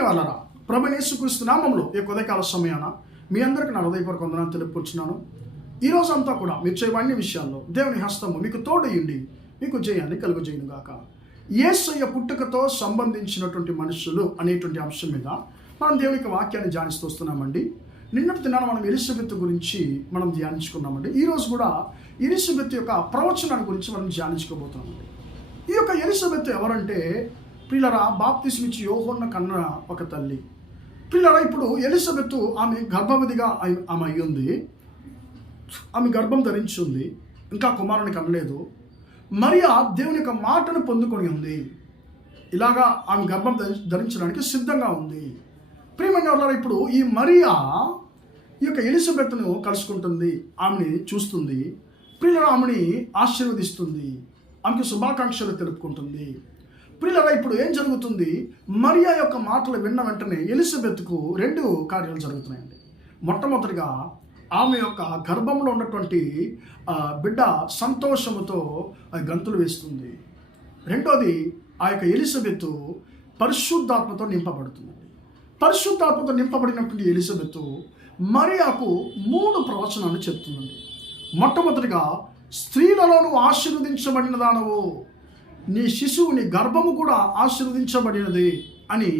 ప్రియమైన వాళ్ళరా, ప్రభువైన యేసుక్రీస్తు నామములో ఈ ఉదయకాల సమయాన మీ అందరికీ నా హృదయపూర్వక వందనాలు తెలుపుకుంటున్నాను. ఈ రోజు అంతా కూడా మీరు చేయే అన్ని విషయాల్లో దేవుని హస్తము మీకు తోడయుండి మీకు జయాన్ని కలుగజేయును గాక. యేసయ్య పుట్టుకతో సంబంధించినటువంటి మనుషులు అనేటువంటి అంశం మీద మనం దేవుని వాక్యాన్ని ధ్యానిస్తూ వస్తున్నామండి. నిన్నటి దినాన మనం ఎలిజబెత్ గురించి మనం ధ్యానించుకున్నామండి. ఈరోజు కూడా ఎలిజబెత్ యొక్క ప్రవచనాన్ని గురించి మనం ధ్యానించుకోబోతున్నామండి. ఈ యొక్క ఎలిజబెత్ ఎవరంటే, పిల్లరా, బాప్తిస్మిచ్చి యోహన్న కన్న ఒక తల్లి. పిల్లరా, ఇప్పుడు ఎలిజబెత్ ఆమె గర్భవతిగా ఆమె అయ్యింది. ఆమె గర్భం ధరించింది, ఇంకా కుమారుని కనలేదు. మరియా దేవుని యొక్క మాటను పొందుకొని ఉంది. ఇలాగా ఆమె గర్భం ధరించడానికి సిద్ధంగా ఉంది. ప్రియమైన వాళ్ళారా, ఇప్పుడు ఈ మరియా ఈ యొక్క ఎలిజబెత్ను కలుసుకుంటుంది, ఆమెని చూస్తుంది, ప్రియుల ఆమెని ఆశీర్వదిస్తుంది, ఆమెకి శుభాకాంక్షలు తెలుపుకుంటుంది. ప్రియులరా, ఇప్పుడు ఏం జరుగుతుంది? మరియా యొక్క మాటలు విన్న వెంటనే ఎలిజబెత్కు రెండు కార్యాలు జరుగుతున్నాయండి. మొట్టమొదటిగా ఆమె యొక్క గర్భంలో ఉన్నటువంటి బిడ్డ సంతోషముతో గంతులు వేస్తుంది. రెండోది, ఆ యొక్క ఎలిజబెత్ పరిశుద్ధాత్మతో నింపబడుతుంది. పరిశుద్ధాత్మతో నింపబడినటువంటి ఎలిజబెత్ మరియాకు 3 ప్రవచనాలు చెప్తుందండి. మొట్టమొదటిగా, స్త్రీలలో నువ్వు ఆశీర్వదించబడిన దానవు, నీ శిశువు, నీ గర్భము కూడా ఆశీర్వదించబడినది అని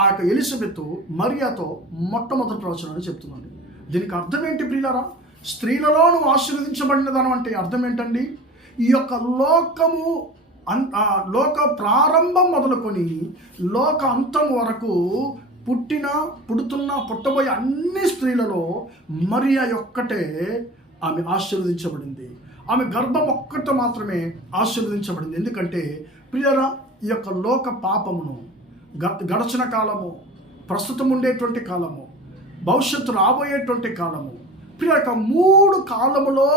ఆ యొక్క ఎలిజబెత్ మరియాతో మొట్టమొదటి ప్రవచనాన్ని చెప్తుందండి. దీనికి అర్థం ఏంటి ప్రియులారా? స్త్రీలలో నువ్వు ఆశీర్వదించబడిన దానం అంటే అర్థం ఏంటండి? ఈ యొక్క లోక ప్రారంభం మొదలుకొని లోక అంతం వరకు పుట్టబోయే అన్ని స్త్రీలలో మరియా ఒక్కటే ఆమె ఆశీర్వదించబడింది. ఆమె గర్భం ఒక్కటి మాత్రమే ఆశీర్వదించబడింది. ఎందుకంటే ప్రియరా, ఈ యొక్క లోక పాపమును గడచిన కాలము, ప్రస్తుతం ఉండేటువంటి కాలము, భవిష్యత్తు రాబోయేటువంటి కాలము, ప్రియ యొక్క 3 కాలములో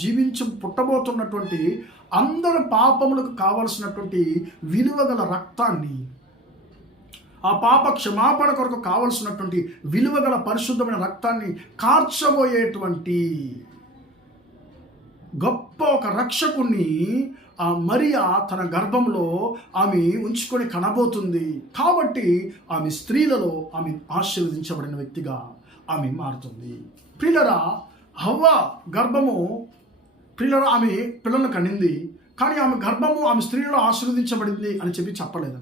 జీవించి పుట్టబోతున్నటువంటి అందరి పాపములకు కావలసినటువంటి విలువగల రక్తాన్ని, ఆ పాప క్షమాపణ కొరకు కావలసినటువంటి విలువగల పరిశుద్ధమైన రక్తాన్ని కార్చబోయేటువంటి గొప్ప ఒక రక్షకుణ్ణి ఆ మరియా తన గర్భంలో ఆమె ఉంచుకొని కనబోతుంది. కాబట్టి ఆమె స్త్రీలలో ఆమె ఆశీర్వదించబడిన వ్యక్తిగా ఆమె మారుతుంది. ప్రియులరా, హవ్వ గర్భము, ప్రియులరా, ఆమె పిల్లలను కనింది, కానీ ఆమె గర్భము ఆమె స్త్రీలలో ఆశీర్వదించబడింది అని చెప్పబడలేదు.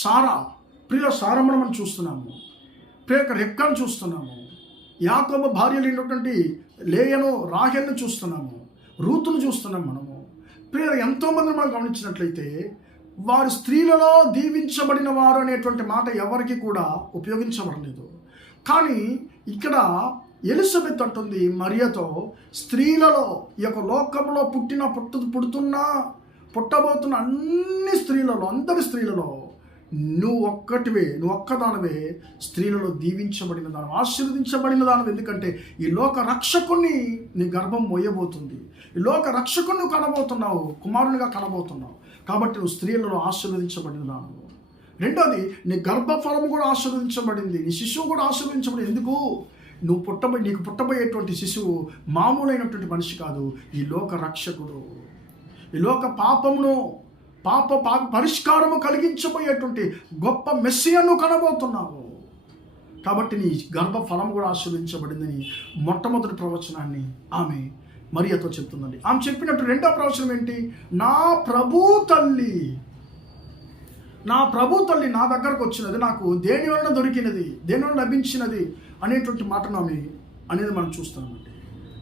సారా, ప్రియుల సారమ్మను మనం చూస్తున్నాము, ప్రియ రెక్కను చూస్తున్నాము, యాకోబు భార్యలు అయినటువంటి లేయను, రాహేల్ను చూస్తున్నాము, రూతును చూస్తున్నాము. మనము ప్రియుల ఎంతోమందిని మనం గమనించినట్లయితే వారు స్త్రీలలో దీవించబడిన వారు అనేటువంటి మాట ఎవరికి కూడా ఉపయోగించబడలేదు. కానీ ఇక్కడ ఎలిజబెత్ అంటుంది మరియతో, స్త్రీలలో ఈ యొక్క లోకంలో పుట్టబోతున్న అన్ని స్త్రీలలో, అందరి స్త్రీలలో నువ్వు ఒక్కదానవే స్త్రీలలో దీవించబడిన దానం, ఆశీర్వదించబడిన దానం. ఎందుకంటే ఈ లోక రక్షకుణ్ణి నీ గర్భం మోయబోతుంది. ఈ లోక రక్షకుణ్ణి కనబోతున్నావు, కుమారునిగా కనబోతున్నావు. కాబట్టి నువ్వు స్త్రీలలో ఆశీర్వదించబడిన దానవు. రెండోది, నీ గర్భఫలము కూడా ఆశీర్వదించబడింది, నీ శిశువు కూడా ఆశీర్వదించబడింది. ఎందుకు? నీకు పుట్టబోయేటువంటి శిశువు మామూలైనటువంటి మనిషి కాదు, ఈ లోక రక్షకుడు. ఈ లోక పాప పరిష్కారము కలిగించబోయేటువంటి గొప్ప మెస్సియాను కనబోతున్నావు. కాబట్టి నీ గర్భఫలం కూడా ఆశీర్వదించబడిందని మొట్టమొదటి ప్రవచనాన్ని ఆమె మరియతో చెప్తుందండి. ఆమె చెప్పినట్టు రెండో ప్రవచనం ఏంటి? నా ప్రభు తల్లి నా దగ్గరకు వచ్చినది, నాకు దేని వలన దొరికినది, దేని వలన లభించినది అనేటువంటి మాటను ఆమె అనేది మనం చూస్తామండి.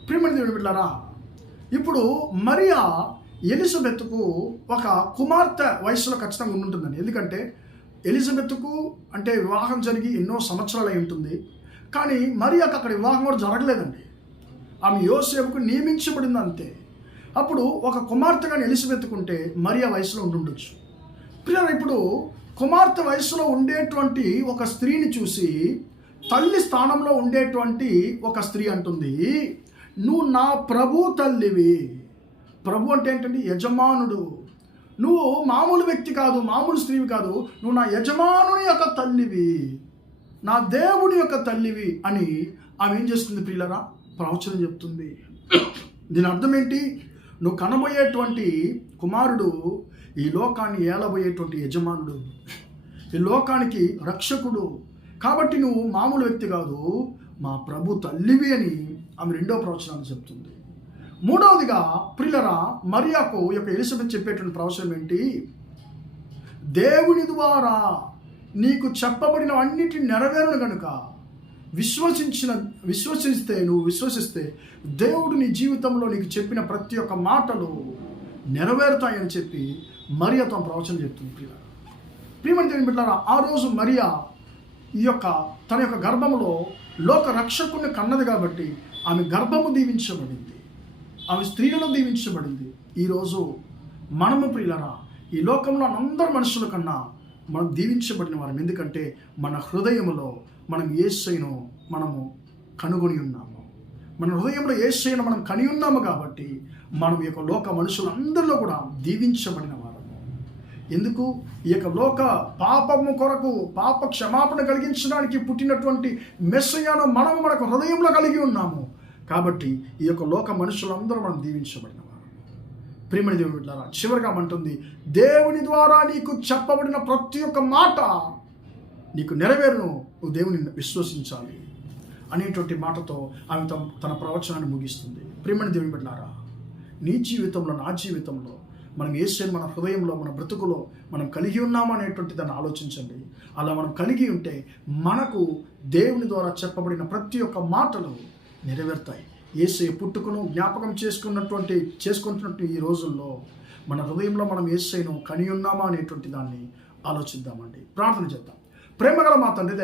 ప్రియమైన దేవుని బిడ్డలారా, ఇప్పుడు మరియా ఎలిజబెత్కు ఒక కుమార్తె వయసులో ఖచ్చితంగా ఉంటుందండి. ఎందుకంటే ఎలిజబెత్కు అంటే వివాహం జరిగి ఎన్నో సంవత్సరాలు అయి ఉంటుంది. కానీ మరియాకు అక్కడ వివాహం కూడా జరగలేదండి. ఆమె యోసేపుకు నియమించబడింది అంతే. అప్పుడు ఒక కుమార్తెగాని ఎలిజబెత్కుంటే మరియా వయసులో ఉండుండొచ్చు. ప్రియరా, ఇప్పుడు కుమార్తె వయసులో ఉండేటువంటి ఒక స్త్రీని చూసి తల్లి స్థానంలో ఉండేటువంటి ఒక స్త్రీ అంటుంది, నువ్వు నా ప్రభు తల్లివి. ప్రభు అంటే ఏంటండి? యజమానుడు. నువ్వు మామూలు వ్యక్తి కాదు, మామూలు స్త్రీవి కాదు, నువ్వు నా యజమానుని యొక్క తల్లివి, నా దేవుని యొక్క తల్లివి అని ఆమె ఏం చేస్తుంది ప్రియులరా? ప్రవచనం చెప్తుంది. దీని అర్థం ఏంటి? నువ్వు కనబోయేటువంటి కుమారుడు ఈ లోకాన్ని ఏలబోయేటువంటి యజమానుడు, ఈ లోకానికి రక్షకుడు. కాబట్టి నువ్వు మామూలు వ్యక్తి కాదు, మా ప్రభు తల్లివి అని ఆమె 2వ ప్రవచనాన్ని చెప్తుంది. 3వదిగా ప్రియులరా, మరియాకు ఈ యొక్క ఎలిజబెత్ చెప్పేటువంటి ప్రవచనం ఏంటి? దేవుని ద్వారా నీకు చెప్పబడిన అన్నిటిని నెరవేరును గనుక విశ్వసిస్తే దేవుడు నీ జీవితంలో నీకు చెప్పిన ప్రతి ఒక్క మాటలు నెరవేరుతాయని చెప్పి మరియా తన ప్రవచనం చెప్తుంది. ప్రియమైన దేవుని బిడ్డలారా, ఆ రోజు మరియా తన యొక్క గర్భములో లోక రక్షకుని కన్నది కాబట్టి ఆమె గర్భము దీవించబడింది, ఆమె స్త్రీలలో దీవించబడింది. ఈరోజు మనము ప్రియులరా, ఈ లోకంలో అందరు మనుషుల కన్నా మనం దీవించబడిన వారం. ఎందుకంటే మన హృదయంలో మనం యేసయ్యను మనము కనుగొని ఉన్నాము. మన హృదయంలో యేసయ్యను మనం కని ఉన్నాము కాబట్టి మనం ఈ యొక్క లోక మనుషులందరిలో కూడా దీవించబడిన వారము. ఎందుకు? ఈ యొక్క లోక పాపము కొరకు పాప క్షమాపణ కలిగించడానికి పుట్టినటువంటి మెస్సయ్యను మనము మనకు హృదయంలో కలిగి ఉన్నాము. కాబట్టి ఈ యొక్క లోక మనుషులందరూ మనం దీవించబడిన వారు. ప్రియమైన దేవుని బిడ్డలారా, చివరిగా అంటుంది, దేవుని ద్వారా నీకు చెప్పబడిన ప్రతి ఒక్క మాట నీకు నెరవేరును, నువ్వు దేవుని విశ్వసించాలి అనేటువంటి మాటతో ఆమె తన ప్రవచనాన్ని ముగిస్తుంది. ప్రియమైన దేవుని బిడ్డలారా, నీ జీవితంలో నా జీవితంలో మనం యేసుని మన హృదయంలో మన బ్రతుకులో మనం కలిగి ఉన్నామా అనేటువంటి దాన్ని ఆలోచించండి. అలా మనం కలిగి ఉంటే మనకు దేవుని ద్వారా చెప్పబడిన ప్రతి ఒక్క మాటలు నెరవేరుతాయి. యేసయ్య పుట్టుకను జ్ఞాపకం చేసుకుంటున్నట్టు ఈ రోజుల్లో మన హృదయంలో మనం యేసయ్యను కని ఉన్నామా అనేటువంటి దాన్ని ఆలోచిద్దామండి. ప్రార్థన చేద్దాం. ప్రేమగల మా తండ్రి